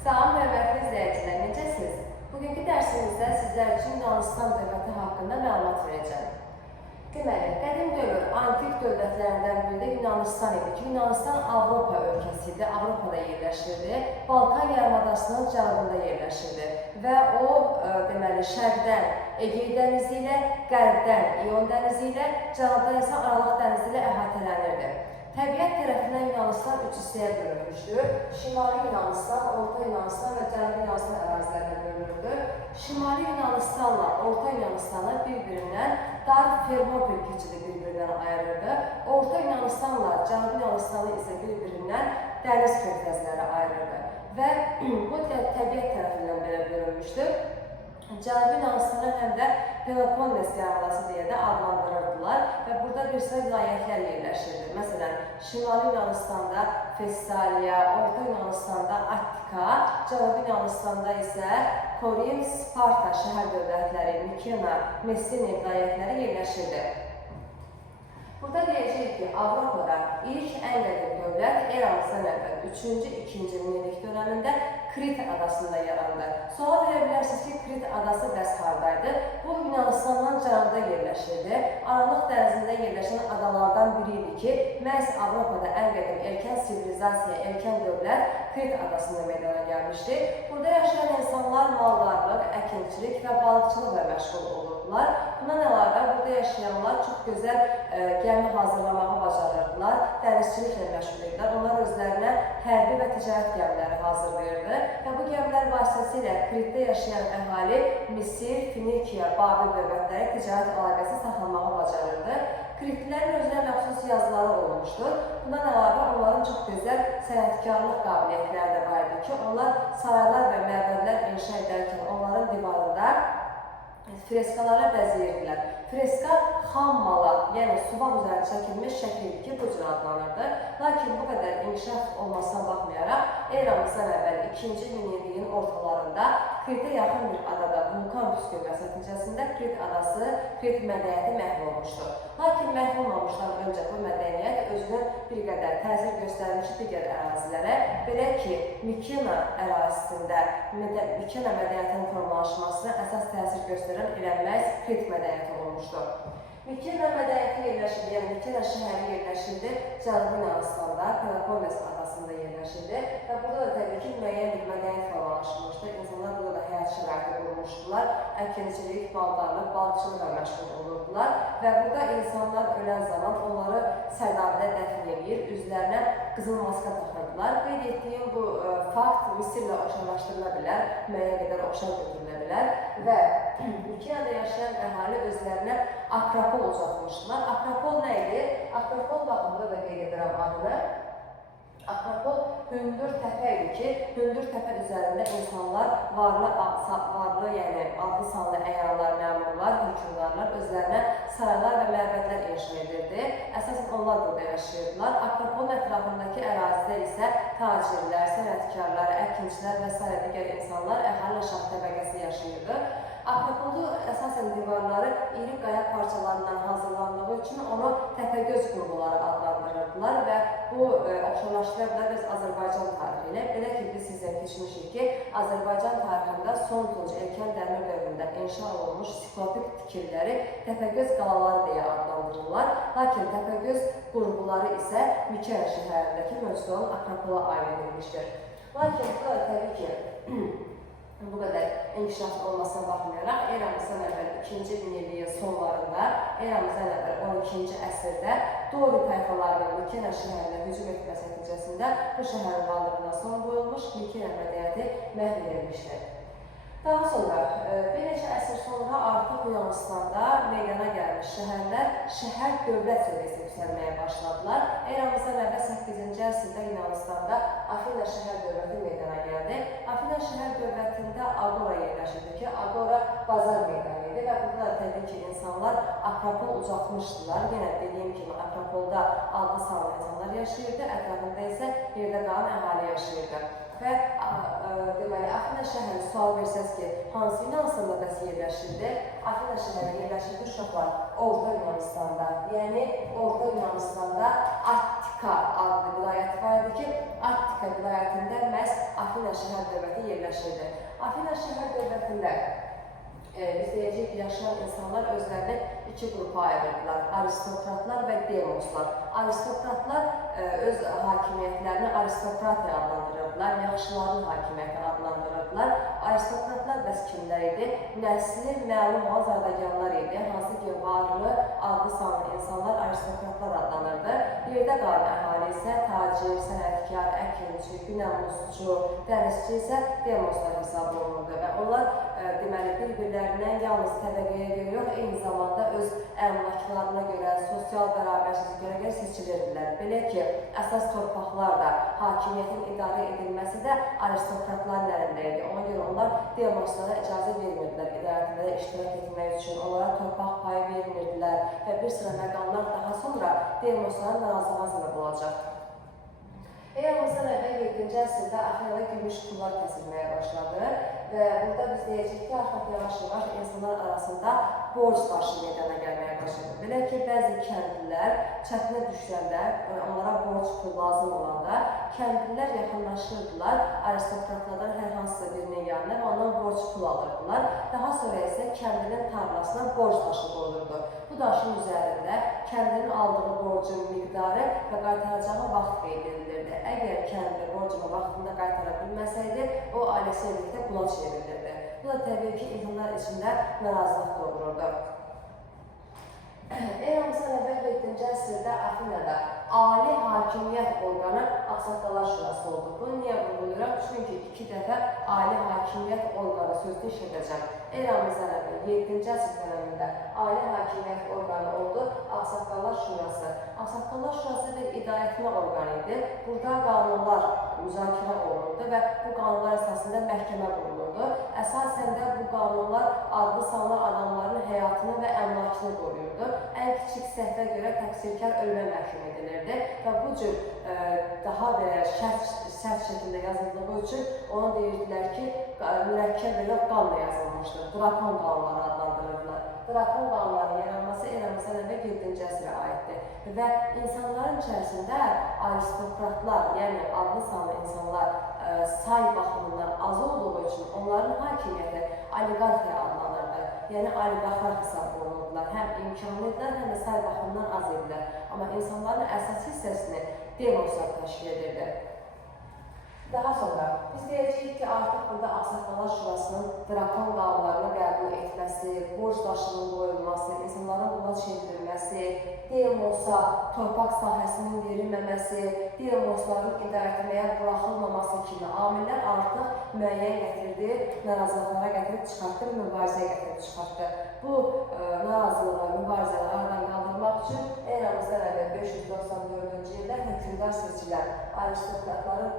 Salam hörmətli izləyicilər, necəsiniz? Bugünkü dərsimizdə sizlər üçün Yunanistan dövləti haqqında məlumat verəcəm. Deməli, qədim dövr, antik dövlətlərindən biri də Yunanistan idi ki, Yunanistan Avropa ölkəsi idi, Avropada yerləşirdi, Balkan yarımadasının cənubunda yerləşirdi və o, deməli, şərqdən Egey dənizi ilə, qərbdən İon dənizi ilə, cənubdan isə Aralıq dənizi ilə əhatələnirdi. Təbiət tərəfindən Yunanistan üç hissəyə bölünmüşdür. Şimali Yunanistan, Orta Yunanistan və Cənubi Yunanistan ərazilərinə bölünürdü. Şimali Yunanistanla Orta Yunanistanı bir-birindən dar Fermopil keçidi bir-birindən ayırırdı. Orta Yunanistanla Cənubi Yunanistanı isə bir-birindən dəniz körfəzləri ayırırdı. Və bu təbiət tərəfindən belə bölünmüşdür. Cənubi Yunanistanı həm də Peloponnes yarımadası deyə də adlandırırdılar və burada bir sıra vilayətlər yerləşirdi. Məsələn, Şimali Yunanistanda Fessaliya, Orta Yunanistanda Attika, Cənubi Yunanistanda isə Korinf, Sparta şəhər dövlətləri, Mikena, Messene vilayətləri yerləşirdi. Burada deyəcəyik ki, Avropada ilk ən qədim dövlət eramızdan əvvəl 3-cü, 2-ci minillik dönəmində Krit adasında yarandı. Sual verə bilərsiniz ki, Krit adası bəs hardaydı? Bu, Yunanistandan cənubda yerləşirdi. Aralıq dənizində yerləşən adalardan biri idi ki, məhz Avropada ən qədim erkən sivilizasiya, erkən dövlət Krit adasında meydana gəlmişdi. Burada yaşayan insanlar maldarlıq, əkinçilik və balıqçılıqla məşğul olurdular. Bundan əlavə, burada yaşayanlar çox gözəl gəmi hazırlamağı bacarırdılar, dənizçiliklə məşğul edilər. Onlar özlərinə hərbi və ticarət gəmiləri hazırlayırdı və bu gəmilər vasitəsilə Kritdə yaşayan əhali Misir, Finikiya, Babil dövlətləri ticarət əlaqəsi saxlamağı bacarırdı. Kritlilərin özünə məxsus yazıları olmuşdur. Bundan əlavə, onların çox gözəl sənətkarlıq qabiliyyətləri də var idi ki, onlar saraylar və məbədlər inşa edərkən onların divarında freskalara bəzəyirdilər. Freska xam mala, yəni subaq üzərində çəkilmiş şəkildir ki, bu cür adlanırdı. Lakin bu qədər inkişaf olmasına baxmayaraq, eramızdan əvvəl 2-ci minilliyin ortalarında Kritə yaxın bir adada vulkan püskürməsi nəticəsində Krit adası, Krit mədəniyyəti məhv olmuşdur. Lakin məhv olmamışdan öncə bu mədəniyyət özünün bir qədər təsir göstərmişdi digər ərazilərə. Belə ki, Mikena ərazisində Mikena mədəniyyətinin formalaşmasına əsas təsir göstərən elə məhz Krit mədəniyyəti olmuşdur. Mikena mədəniyyəti yerləşirdi, yəni Mikena şəhəri yerləşirdi Cənubi Yunanistanda, Peloponnes adasında yerləşirdi və burada da təbii ki, müəyyən bir mədəniyyət formalaşmışdı. İnsanlar burada da həyat şəraiti qurmuşdular, əkinçilik, maldarlıq, balıqçılıqla məşğul olurdular və burada insanlar ölən zaman onları sərdabilə dəfn edir, üzlərinə qızıl maska taxırdılar. Qeyd etdiyim bu fakt Misirlə oxşarlaşdırıla bilər, müəyyən qədər oxşar götürülə bilər və Mikenada yaşayan əhali özlərinə Akropol uzatmışdılar. Akropol nə idi? Akropol baxımda da qeyd edirəm adını. Akropol hündür təpə idi ki, hündür təpə üzərində insanlar varlı, yəni adlı sanlı əyanlar, məmurlar, hökümdarlar özlərinə saraylar və məbədlər inşa edirdi. Əsasən onlar burada yaşayırdılar. Akropolun ətrafındakı ərazidə isə tacirlər, sənətkarlar, əkinçilər və s. digər insanlar əhali şah təbəqəsi yaşayırdı. Akropolu əsasən divarları iri qaya parçalarından hazırlandığı üçün onu Təpəgöz qurğuları adlandırırdılar və bu oxşarlaşdıra bilər biz Azərbaycan tarixi ilə. Belə ki, biz sizdən keçmişik ki, Azərbaycan tarixində son tunc erkən dəmir dövründə inşa olunmuş siklopik tikililəri Təpəgöz qalaları deyə adlandırırlar. Lakin Təpəgöz qurğuları isə Mikena şəhərindəki mövzuların Akropola aid edilmişdir. Lakin bu da təbii ki, bu qədər inkişaf olmasına baxmayaraq, eramızdan əvvəl 2-ci minilliyin sonlarında, eramızdan əvvəl 12-ci əsrdə Dori tayfalarının Mikena şəhərinə hücum etməsi nəticəsində bu şəhərin varlığına son qoyulmuş, Mikena mədəniyyəti məhv edilmişdir. Daha sonra, bir neçə əsr sonra artıq Yunanistanda meydana gəlmiş şəhərlər şəhər dövlət səviyyəsinə yüksəlməyə başladılar. Eramızdan əvvəl 8-ci əsrdə Yunanistanda Afina şəhər dövləti meydana gəldi. Afina şəhər dövlətində Agora yerləşirdi ki, Agora bazar meydanı idi və burada təbii ki, insanlar Akropol uzatmışdılar. Yenə dediyim kimi, Akropolda adlı sanlı insanlar yaşayırdı, ətrafında isə yerdə qalan əhali yaşayırdı. Və deməli, Afina şəhəri sual versəz ki, hansı Yunanistanda bəs yerləşirdi? Afina şəhəri yerləşirdi uşaqlar Orta Yunanistanda. Yəni, Orta Yunanistanda Attika adlı vilayət var idi ki, Attika vilayətində məhz Afina şəhər dövləti yerləşirdi. Afina şəhər dövlətində biz deyəcəyik ki, yaşayan insanlar özlərini iki qrupa ayırırlar, aristokratlar və demoslar. Aristokratlar öz hakimiyyətlərini aristokratiya adlandırırlar, yaxşıların hakimiyyəti adlandırırlar. Aristokratlar bəs kimlər idi? Nəsli məlum olan zadəganlar idi, hansı ki, varlı, adlı sanlı insanlar aristokratlar adlanırdı. Yerdə qalan əhali isə tacir, sənətkar, əkinçi, günəmuzçu, dənizçi isə demoslar hesab olunurdu və onlar deməli, bir-birlərindən yalnız təbəqəyə görə yox, eyni zamanda öz əmlaklarına görə, sosial bərabərsizliyə görə seçilirdilər. Belə ki, əsas torpaqlar da, hakimiyyətin idarə edilməsi də aristokratların əlində idi. Ona görə onlar demoslara icazə vermirdilər idarədə iştirak etmək üçün, onlara torpaq payı vermirdilər və bir sıra məqamlar daha sonra demosların narazılığa səbəb olacaq. Eramızdan əvvəl 7-ci əsrdə Afinada gümüş pullar kəsilməyə başladı və burada biz deyəcəyik ki, artıq yavaş-yavaş insanlar arasında borc daşı meydana gəlməyə başladı. Belə ki, bəzi kəndlilər çətinə düşəndə, onlara borc pul lazım olanda, kəndlilər yaxınlaşırdılar aristokratlardan hər hansısa birinin yanına və ondan borc pul alırdılar. Daha sonra isə kəndlinin tarlasına borc daşı qoyulurdu. Bu daşın üzərində kəndlinin aldığı borcun miqdarı və qaytaracağı vaxt qeyd edilirdi. Əgər kəndli borcunu vaxtında qaytara bilməsəydi, o ailəsi birlikdə qula çevrilirdi. Bu da təbii ki, insanlar içində narazılıq doğururdu. Eramızdan əvvəl 7-ci əsrdə Afinada ali hakimiyyət orqanı Ağsaqqallar Şurası oldu. Bunu niyə vurguluyorum? Çünki 2 dəfə ali hakimiyyət orqanı sözünü işlədəcəm. Eramızdan əvvəl 7-ci əsr dövründə ali hakimiyyət orqanı oldu Ağsaqqallar Şurası. Ağsaqqallar Şurası bir idarəetmə orqanı idi. Burada qanunlar müzakirə olunurdu və bu qanunlar əsasında məhkəmə qurulurdu. Əsasən də bu qanunlar adlı sanlı adamların həyatını və əmlakını qoruyurdu. Ən kiçik səhvə görə təqsirkar ölümə məhkum edilirdi və bu cür daha belə sərt şəkildə yazıldığı üçün ona deyirdilər ki, mürəkkəb və qanla yazılmışdır. Drakon qanunları adlandırırdılar. Drakon qanunlarının yaranması eramızdan əvvəl 7-ci əsrə aiddir və insanların içərisində aristokratlar, yəni adlı sanlı insanlar say baxımından az olduğu üçün onların hakimiyyəti oliqarxiya adlanırdı. Yəni oliqarxlar hesab olunurdular. Həm imkanlıdırlar, həm də say baxımından az idilər. Amma insanların əsas hissəsini demoslar təşkil edirdi. Daha sonra biz deyəcəyik ki, artıq burada Ağsaqqallar Şurasının drakon qanunlarını qəbul etməsi, borc daşının qoyulması, insanların buna çevrilməsi, demosa torpaq sahəsinin verilməməsi, demosların idarəetməyə buraxılmaması kimi amillər artıq müəyyən gətirdi, narazılıqlara gətirib çıxartdı və mübarizəyə gətirib çıxartdı. Bu narazılıqlar, mübarizələri aradan qaldırmaq üçün eramızdan əvvəl 594-cü ildə hökmdar seçilən aristokratların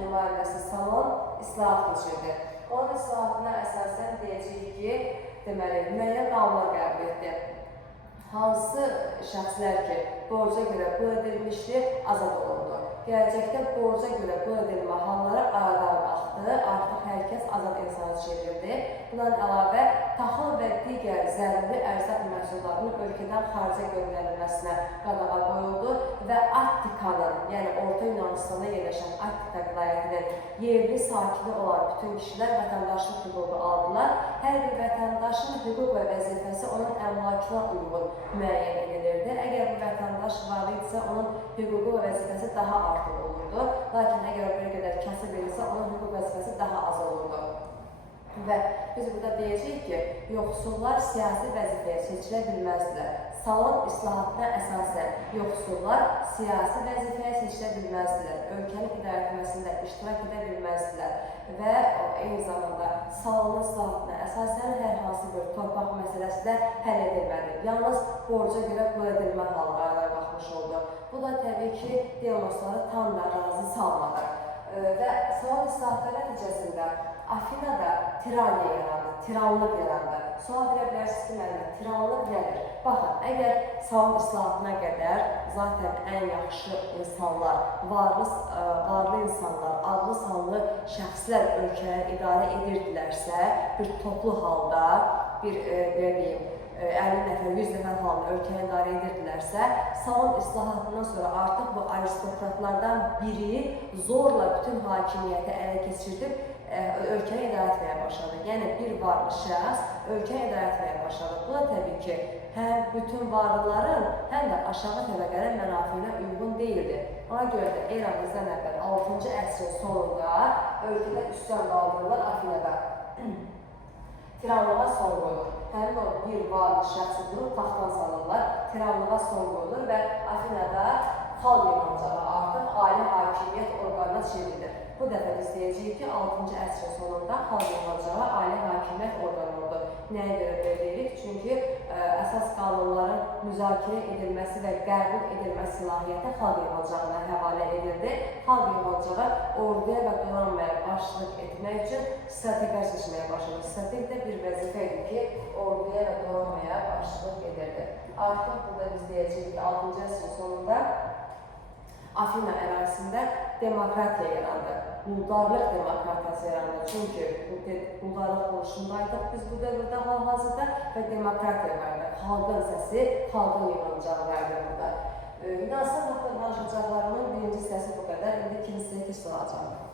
nümayəndəsi Salon islahat keçirdi. Onun islahatına əsasən deyəcəyik ki, deməli, müəyyən qanunlar qəbul etdi. Hansı şəxslər ki, borca görə qul edilmişdi, azad olundu. Gələcəkdə borca görə qul edilmə halları aradan qalxdı, artıq hər kəs azad insana çevrildi. Bundan əlavə, taxıl və digər zəruri ərzaq məhsullarının ölkədən xaricə göndərilməsinə qadağa qoyuldu və Attikanın, yəni Orta Yunanistanda yerləşən Attika vilayətinin yerli sakini olan bütün kişilər vətəndaşlıq hüququ aldılar. Hər bir vətəndaşın hüquq və vəzifəsi onun əmlakına uyğun müəyyən edilirdi. Əgər bu vətəndaş var idisə, onun hüququ və vəzifəsi daha artıq olurdu. Lakin əgər bir qədər kasıb edirsə, onun hüquq vəzifəsi daha az olurdu. Və biz burada deyəcəyik ki, yoxsullar siyasi vəzifəyə seçilə bilməzdilər. Salon islahatına əsasən yoxsullar siyasi vəzifəyə seçilə bilməzdilər. Ölkənin idarəetməsində iştirak edə bilməzdilər. Və eyni zamanda salonun islahatına əsasən hər hansı bir torpaq məsələsi də həll edilmədi. Yalnız borca görə qul edilmə halları qalxmış oldu. Bu da təbii ki, demosları tam da razı salmadı. Və salon islahatları nəticəsində Afinada tiraniya yarandı, tiranlıq yarandı. Sual verə bilərsiniz ki, müəllimə, tiranlıq nədir? Baxın, əgər salon islahatına qədər zaten ən yaxşı insanlar, varlı insanlar, adlı sanlı şəxslər ölkəni idarə edirdilərsə, bir toplu halda, bir belə deyim, 50 nəfər, 100 nəfər halında ölkəni idarə edirdilərsə, salon islahatından sonra artıq bu aristokratlardan biri zorla bütün hakimiyyəti ələ keçirdib ölkəni idarə etməyə başladı. Yəni bir varlı şəxs ölkəni idarə etməyə başladı. Bu da təbii ki, həm bütün varlıların, həm də aşağı təbəqələrin mənafeyinə uyğun deyildi. Ona görə də eramızdan əvvəl 6-cı əsrin sonunda ölkədə üsyan qaldırılır Afinada. Tiranlığa son qoyulur. Həmin o bir varlı şəxsi durub taxtdan salırlar, tiranlığa son qoyulur və Afinada xalq yığıncağı artıq ali hakimiyyət orqanına çevrilir. Bu dəfə biz deyəcəyik ki, 6-cı əsrin sonunda xalq yığıncağı ali hakimiyyət orqanı oldu. Nəyə görə belə deyirik? Çünki əsas qanunların müzakirə edilməsi və qəbul edilmə səlahiyyəti xalq yığıncağına həvalə edildi. Xalq yığıncağı orduya və donanmaya başçılıq etmək üçün strategiya seçməyə başladı. Strategiya bir vəzifə idi ki, orduya və donanmaya başçılıq edirdi. Artıq burada biz deyəcəyik ki, 6-cı əsrin sonunda Afina ərazisində demokratiya yarandı. Quldarlıq demokratiyası yarandı. Çünki quldarlıq quruluşundaydıq biz bu dövrdə hal-hazırda və demokratiya vardı. Xalqın səsi, xalqın yığıncağı vardı burada. Yunanistan haqqında danışacaqlarımın birinci hissəsi bu qədər. İndi ikinci hissəyə keçid alacağım.